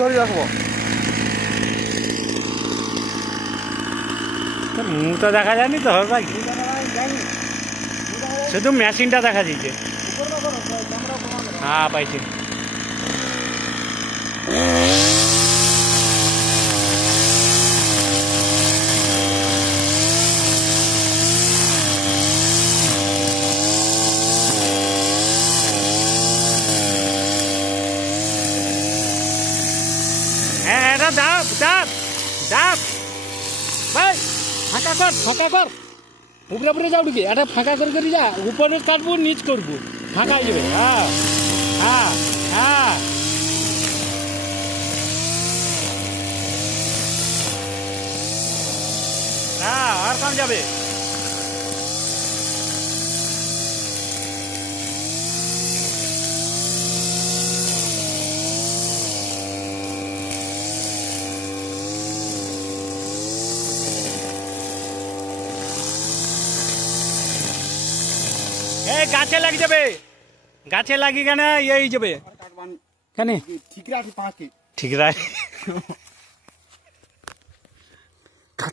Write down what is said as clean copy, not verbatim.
ধরে রাখবো মুখটা দেখা যায়নি তো হবে ভাই, শুধু মেশিনটা দেখা যাচ্ছে। হ্যাঁ পাইছি। হ্যাঁ এটা দাপ দাপ দাপ ভাই, ফাঁকা কর ফাঁকা কর, উপরে উপরে যাও ঢুকে, এটা ফাঁকা করে করে যা, উপরে কাটবো নিচ করবো, ফাঁকা হয়ে যাবে। হ্যাঁ হ্যাঁ হ্যাঁ হ্যাঁ, আর কম যাবে। এই গাছে লাগি যাবে, গাছে লাগি কেন এই যাবে কেন ঠিক রাখি 5 ঠিক রাখ।